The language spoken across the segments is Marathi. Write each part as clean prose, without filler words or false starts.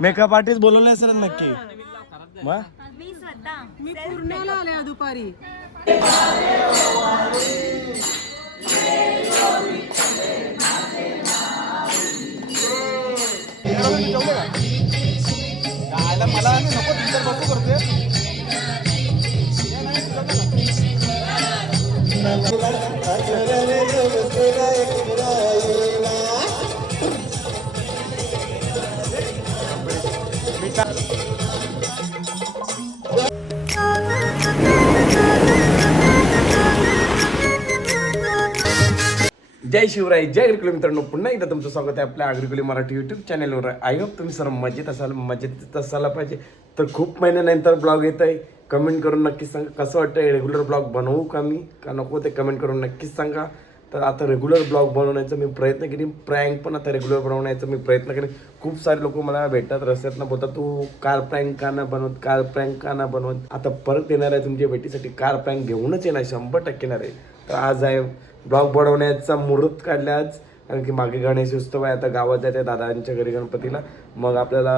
मेकअप आर्टिस्ट बोलवलं सर नक्की मग मी पूर्णाला आले दुपारी. मला नको तुमच्या बघू करते. जय शिवराय, जय अग्रिकुल मित्रांनो, पुन्हा एकदा तुमचं स्वागत आहे आपल्या अग्रिकुल मराठी यूट्यूब चॅनलवर. आय होप तुम्ही सर्व मजेत असायला पाहिजे. तर खूप महिन्यानंतर ब्लॉग येत आहे. कमेंट करून नक्कीच सांगा कसं वाटतं. रेग्युलर ब्लॉग बनवू का मी का नको ते कमेंट करून नक्कीच सांगा. तर आता रेग्युलर ब्लॉग बनवण्याचा मी प्रयत्न केली. प्रँक पण आता रेग्युलर बनवण्याचा मी प्रयत्न केले. खूप सारे लोक मला भेटतात रस्त्यातनं, बोलतात तू कार प्रँक का ना बनवत, कार प्रँक का ना बनवत. आता परत येणार आहे तुमच्या भेटीसाठी. कार प्रँक घेऊनच येणार, 100% येणार आहे. तर आज आहे ब्लॉग बनवण्याचा मुहूर्त काढला आज, कारण की मागे गणेश उत्सव आहे. आता गावात जायचं आहे दादांच्या घरी गणपतीला, मग आपल्याला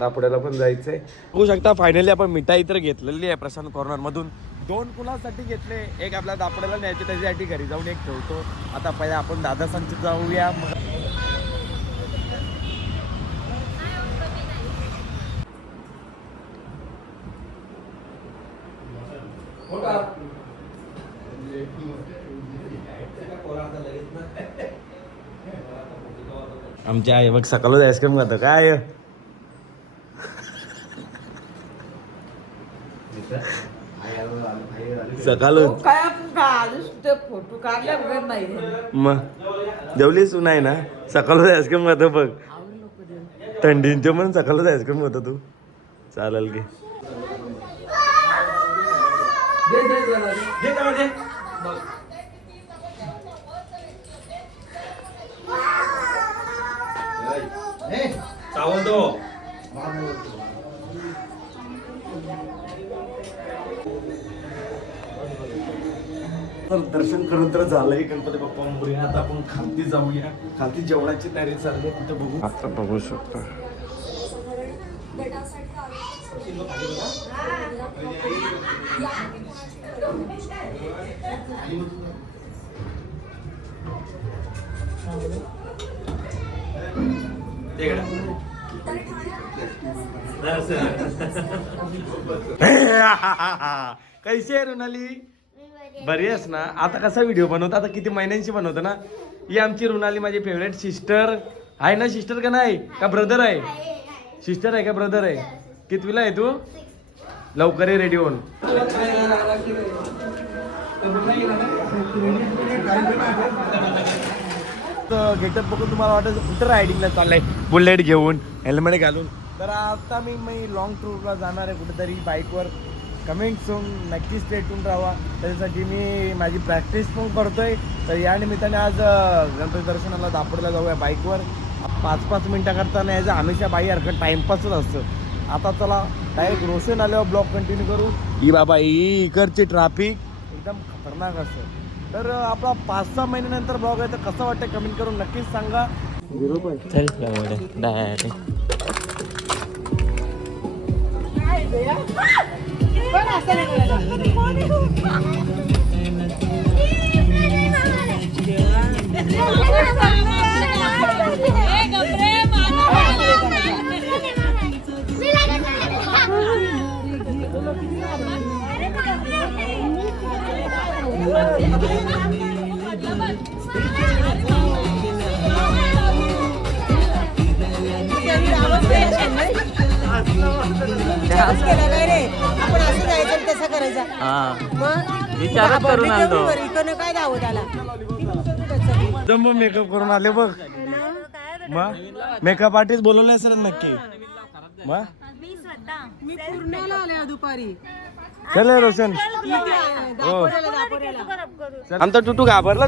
दापोड्याला पण जायचं आहे. बघू शकता फायनली आपण मिठाई तर घेतलेली आहे प्रशांत कॉर्नरमधून. 2 कुणासाठी घेतले, एक आपल्या दापोड्याला न्यायचे त्याच्यासाठी घरी जाऊन एक ठेवतो. आता पहिले आपण दादा सांगतो जाऊया. आमच्या आई मग सकाळच आईस्क्रीम खातो काय सकाळ फोटो काढल्या वगैरे नाही. मग जेवलीस नाही ना, सकाळच आईस्क्रीम खातो बघ. थंडींचे म्हणून सकाळच आईस्क्रीम खातो तू. चालेल की तर दर्शन करून तर झालंय गणपती बाप्पा मोरया. आता आपण खालती जाऊया. खालती जेवणाची तयारी चालली आहे, तिथं बघू. आता बघू शकतो कैसे आहे रुणाली, बरी आहेस ना? आता कसा व्हिडिओ बनवतो, आता किती महिन्यांची बनवतो ना. ही आमची रुणाली, माझी फेवरेट सिस्टर आहे ना. सिस्टर का नाही का ब्रदर आहे? सिस्टर आहे का ब्रदर आहे? कितवीला आहे तू? लवकर ये रेडी होऊन. गेटअप बघून तुम्हाला वाटत कुठं रायडिंगला चाललंय बुलेट घेऊन हेल्मेट घालून. तर आता मी लॉंग टूरला जाणार आहे कुठेतरी बाईकवर. कमेंट सोंग नक्की स्टेटून राहा. त्याच्यासाठी मी माझी प्रॅक्टिस पण करतोय. तर या निमित्ताने आज गणपती दर्शनाला दापोडला जाऊया बाईकवर. 5-5 मिनटं करताना यायचं हमेशा बाई हरकत टाइमपासच असतं. आता चला डायरेक्ट रोशन आल्यावर ब्लॉग कंटिन्यू करू. ही बाबा ही इकडची ट्रॅफिक एकदम खतरनाक असतं. तर आपला 5-6 महिन्यानंतर ब्लॉग आहे, तर कसं वाटतं कमेंट करून नक्कीच सांगा. आपण असं जायचं तसं करायचं. काय दावत आला मेकअप करून आले बघ. मग मेकअप आर्टिस्ट बोलवलं सर नक्की मग मी पूर्णाला आले दुपारी. चल रोशन. हो आमचा टुटू घाबरला.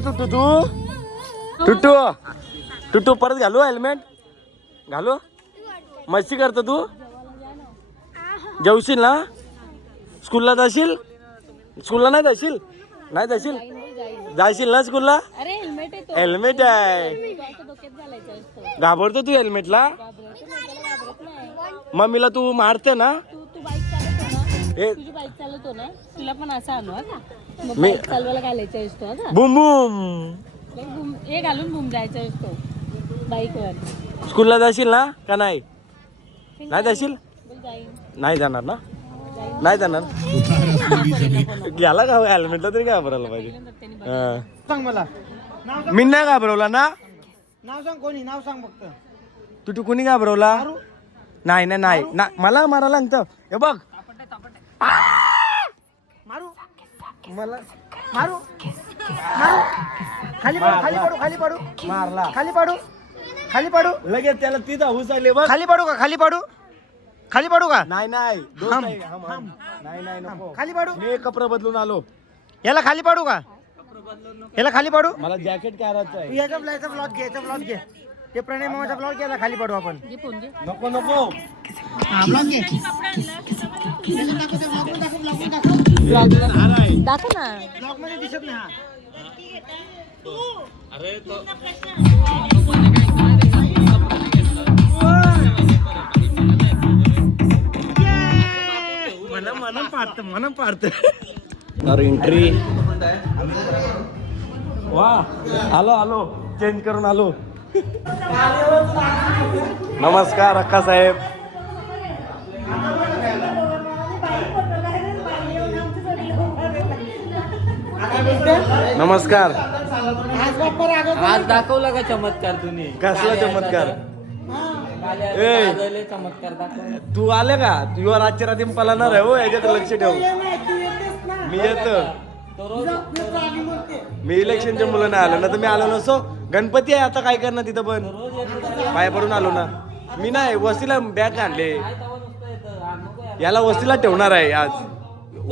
टुटू परत घालू हेल्मेट घालू. मस्ती करतो तू. जेवशील ना, स्कूलला जाशील. स्कूलला नाही जाशील? नाही जाशील? जाशील ना स्कूलला? अरे हेल्मेट आहे तो. हेल्मेट आहे. असं डोक्यात घालायचं असतं. घाबरतो तू हेल्मेटला? घाबरत नाही. मम्मीला तू मारते ना? तू बाईक चालवतो ना, ए तुझी बाईक चालवतो ना, तुला पण असं आणू आता. मग मी- बाईक चालवायला घालायचा असतो आता. बुम बुम. हे घालून बुम जायचा असतो बाईकवर. स्कूलला जाशील ना का नाही? नाही जाशील? बोल जाईन. नाही जाणार ना? नाही जाणार. घ्याला का हेल्मेटला तरी घाबरायला पाहिजे. हा. सांग मला मी नाही घाबरवला ना? नाव सांग कोणी नाव सांग फक्त तू कोणी घाबरवला? नाही नाही नाही ना, मला मारायला लागतं. हे बघ मारू मला मारू मारू खाली पाडू खाली पाडू खाली पाडू मारला खाली पाडू खाली पाडू लगेच त्याला ती हुस आली बघ. खाली पाडू का खाली पाडू खाली पाडू का नाही नाही दोस्त थांब. आहे. थांब. नाही नाही नको. खाली पाडू मी कपडे बदलून आलो. याला खाली पाडू का याला खाली पाडू मला जॅकेट काढायचं आहे. याचा ब्लॉग घे याचा ब्लॉग घे ते प्रणय मामाचा ब्लॉग घ्यायला खाली पाडू आपण घे फोन घे. नको नको. ब्लॉग घे दाखव ना. ब्लॉग मध्ये दिसत नाही हा मन पाडत तर एंट्री. वा आलो आलो चेंज करून आलो. नमस्कार अक्का साहेब. नमस्कार. आज दाखवला का चमत्कार तुम्ही? कसला चमत्कार? ए चमत्कार दाखवला. तू आले का? तुझ्या रातच्या रात्री पळणार आहे हो, याच्यात लक्ष ठेव. मी येतो. मी इलेक्शनच्या मुलं आलो ना, तर मी आलो नसतो. गणपती आहे आता, काय करणार तिथं पण पाया पडून आलो ना. मी नाही वस्तीला बॅग आणले, याला वस्तीला ठेवणार आहे आज.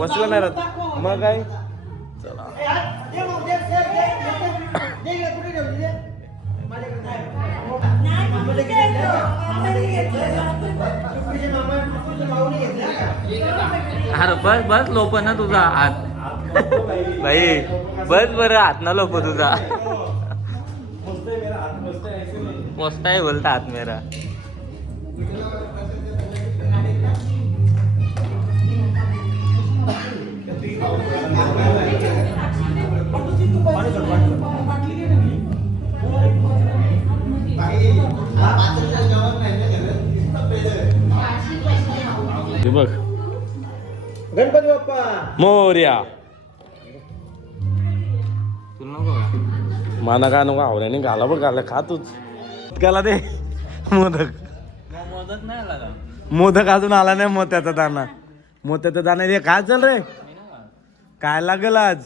वस्तीला नाही राहत मग काय. चला अरे बस बस लोप ना तुझा हात. भाई बस बरं हात ना लोप तुझा. मस्त आहे बोलता हात मेरा. हे बघ गणपती बाप्पा मोर्या. तुला नको का? माना काय नको आवड्याने घाला बघ घाला खा तूच. त्याला दे मोदक. मोदक नाही आला का? मोदक अजून आला नाही. मोत्याचा दाना, मोत्याचा दाना हे काय चल रे, काय लागल आज?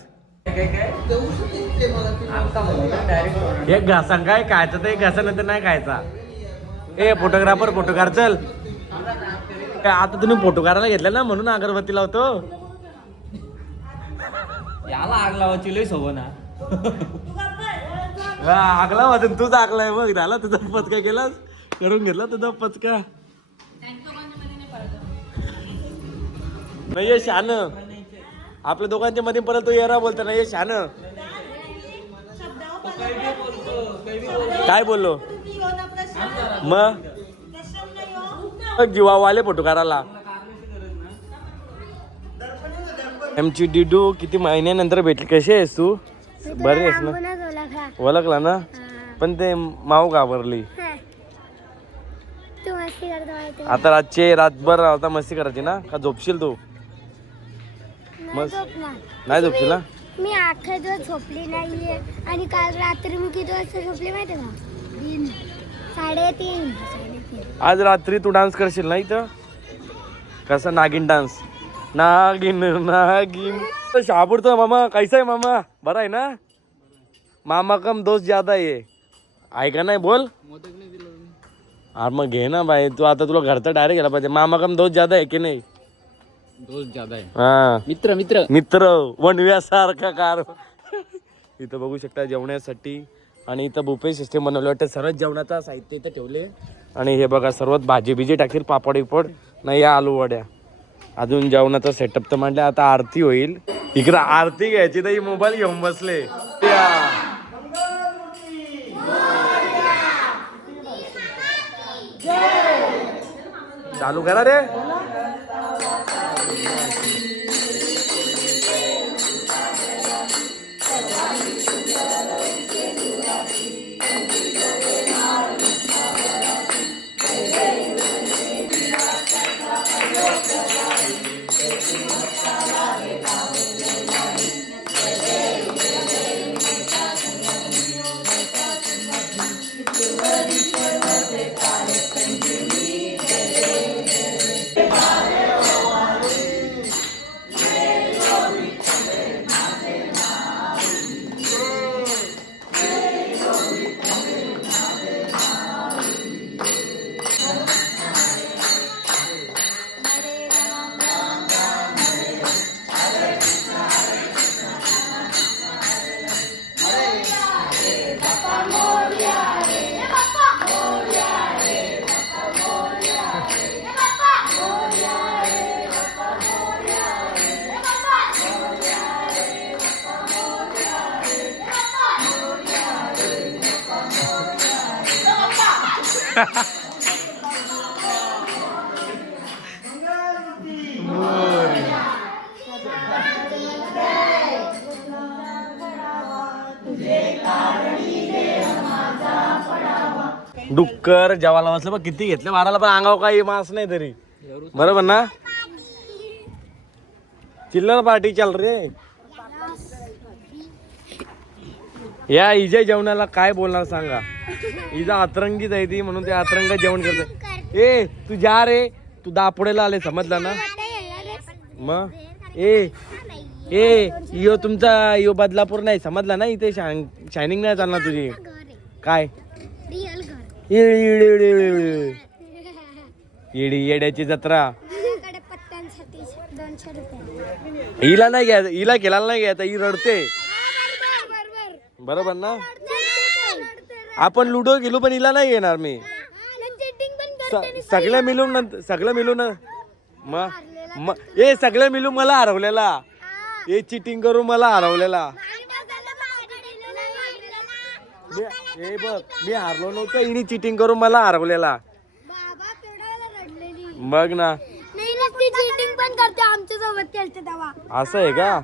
एक घासान काय खायचं तर एक घासा नाही तर नाही खायचा. ए फोटोग्राफर फोटो काढ चल. आता तुम्ही फोटो काढायला घेतला ना म्हणून अगरबत्ती लावतो. याला आग लावायची लय सवय ना. हा आगला वाजून तूच आगलाय बघ. झाला तुझा पचका केलास, करून घेतला तुझा पचका. नाही ये शान आपल्या दोघांच्या मध्ये परत तो येरा बोलतो ना. ये शान काय बोललो मग? जीवावाले फोटो काढायला. आमची डिडू किती महिन्यानंतर भेटली. कशी आहेस तू? बरी आहेस ना? ओळखला ना? पण ते माऊ घाबरली. आता रातभर आता मस्ती करायची ना का झोपशील तू? मस्त नाही झोपशील ना? मी अख्खा दिवस झोपली नाहीये आणि काल रात्री मी किती वाजता झोपली माहिती का? 3:30. आज रात्री तू डान्स करशील ना इथं? कसा नागिन डान्स? नागिन नागिन. शाहपूरचा मामा कैसा आहे मामा? बरा आहे ना? मामा कम दोस्त ज्यादा आहे का नाही बोल? अरे मग घे ना बाई तू. आता तुला घरचं डायरेक्ट गेला पाहिजे. मामा कम दोस्त ज्यादा आहे की नाही? दोस्त ज्यादा आहे. हा मित्र मित्र मित्र वनव्यासारखा कार. इथं बघू शकता जेवण्यासाठी. आणि इथं बुफे सिस्टम बनवलं वाटतं. सर्वच जेवणाचं साहित्य इथं ठेवले. आणि हे बघा सर्वात भाजी बिजी टाकील, पापड बिपड नाही या आलू वड्या. अजून जेवणाचा सेटअप तर म्हटलं आता आरती होईल. इकडं आरती घ्यायची तर ही मोबाईल घेऊन बसले. चालू करा रे. डुक्कर जेवायला बसलं बघ किती घेतले मारायला, पण अंगावर काही मास नाही तरी. बरोबर ना. चिल्लर पार्टी चाल रे. या इजा जेवणाला काय बोलणार सांगा. इजा अतरंगीच आहे ती, म्हणून ते अतरंग जेवण करते. ए तू जा रे, तू दापोडेला आले समजला ना. मग ए यो तुमचा यो बदलापूर नाही समजला ना. इथे शायनिंग नाही चालणार तुझी. काय येडी येड्याची जत्रा. हिला नाही घ्यायचं, हिला खेळायला नाही घ्यायचं, ही रडते. बरोबर ना. आपण लुडो गेलो पण हिला नाही घेणार मी. सगळं मिळून मग ए सगळं मिळून मला हरवलेला. हे चिटिंग करून मला हरवलेला. हे बघ मी हारलो नव्हतं, हिने चिटिंग करून मला हरवलेला. बघ ना. चिटिंग पण करते आमच्या सोबत खेळते तेव्हा. असं आहे का.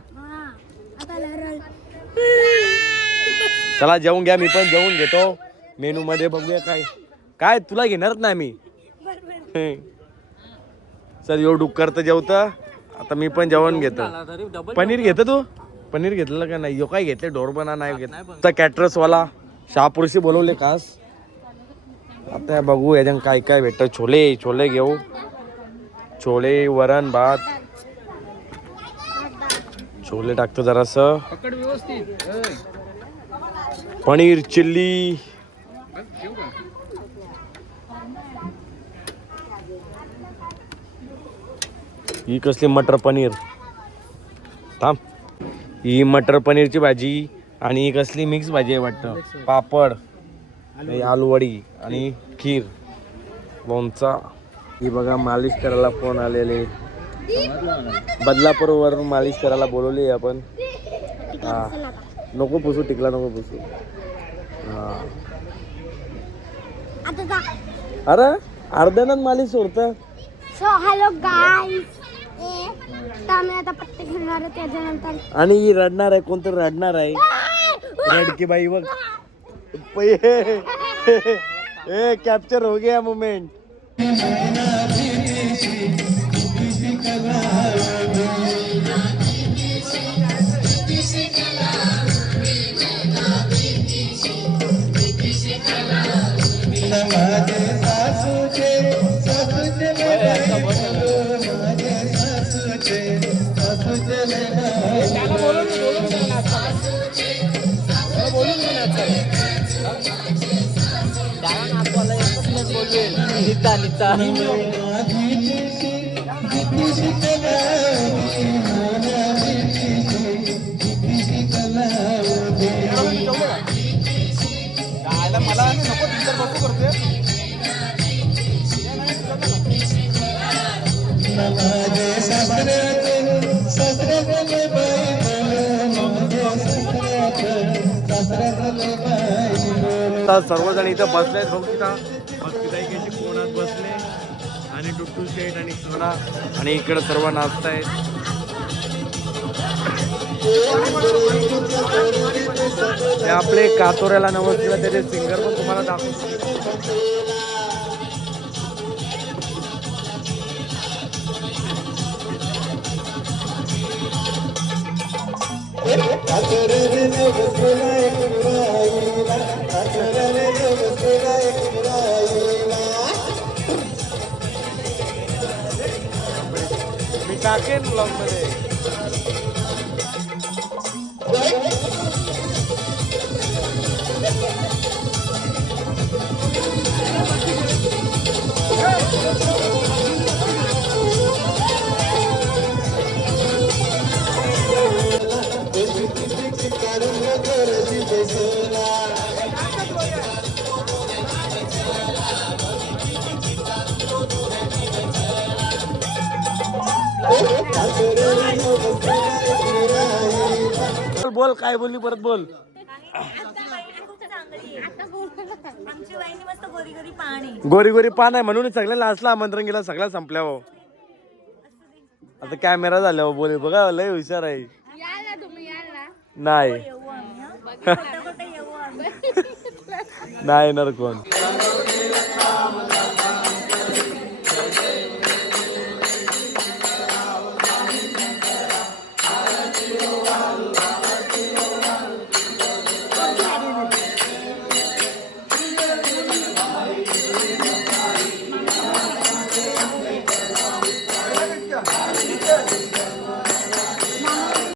चला जेवून घ्या, मी पण जेवून घेतो. मेनू मध्ये बघूया काय काय. तुला घेणारच नाही मी. सर यो डुक्कर तर जेवत. आता मी पण जेवण घेतो. पनीर घेतो तू. पनीर घेतलं का नाही. यो काय घेतले ढोर बना नाही घेतला. कॅटरस वाला शहापुरुषी बोलवले खास. आता बघू याच्यात काय काय भेटतं. छोले घेऊ. छोले वरण भात. छोले टाकतो जरास. पनीर चिल्ली. ही कसली मटर पनीर. थांब. ही मटर पनीरची भाजी आणि ही कसली मिक्स भाजी आहे वाटतं. पापड, आलू वडी आणि खीर, लोणचा. ही बघा मालिश करायला फोन आलेले. बदलापूर वरून मालिश करायला बोलवली आपण. हा नको पुसू, टिकला नको पुसू. हा अरे अर्ध्यानच मालिश होत. सो हॅलो गाईज, आम्ही आता पत्ते खेळणार आहे त्याच्यानंतर. आणि ही रडणार आहे. कोणतरी रडणार आहे. रडकी बाई बघ. कॅप्चर हो गया मोमेंट. मला नको तुमच्या बघू करते. आता सर्वजण इथं बसलेत बघू तिथं भक्तिदायकाचे कोणात बसले आणि टुट्टू शेठ आणि सोना आणि इकडे सर्व नाचतायत. हे आपले कातोऱ्याला नवसला त्याचे सिंगर पण तुम्हाला दाखवतो. मी टाकेन ब्लॉग मध्ये. बोल काय बोलली परत बोल. आमची वहिनी मस्त गोरी गोरी पाणी. गोरी गोरी पान आहे म्हणून सगळ्यांना असला आमंत्रण गेला सगळ्या संपल्यावर. आता कॅमेरा झाल्यावर बोले बघा लय हुशार आहे. यायला तुम्ही यायला नाही येऊ आम्ही. नाही येणार कोण.